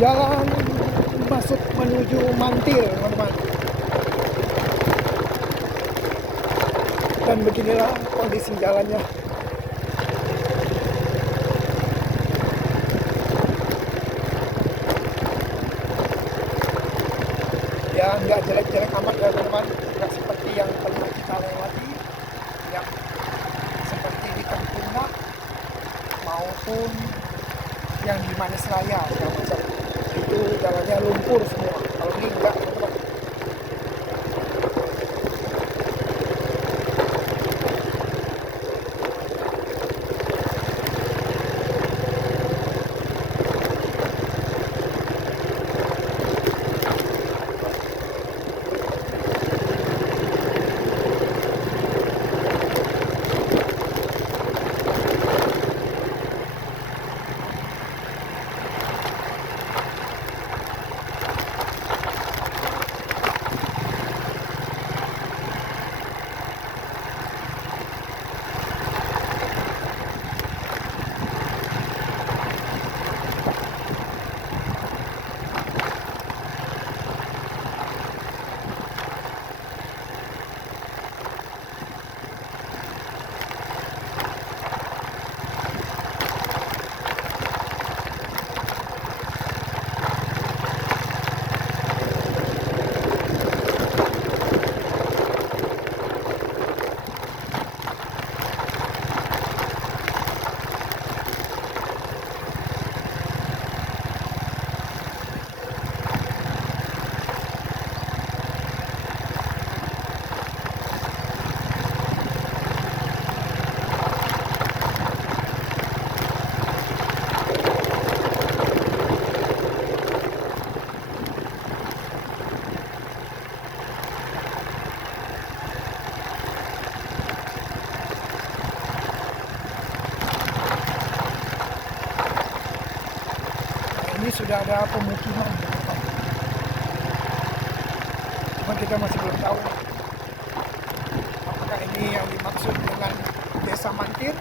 Jalan masuk menuju Mantil, teman-teman. Dan beginilah kondisi jalannya. Ya nggak jelek-jelek amat ya teman-teman, nggak seperti yang pernah kita lewati, yang seperti di Tempunak maupun yang di Manis Raya ya, macam itu jalannya lumpur semua. Kalau ini enggak teman-teman. Ini sudah ada pemukiman, cuma kita masih belum tahu apakah ini yang dimaksud dengan Desa Mantir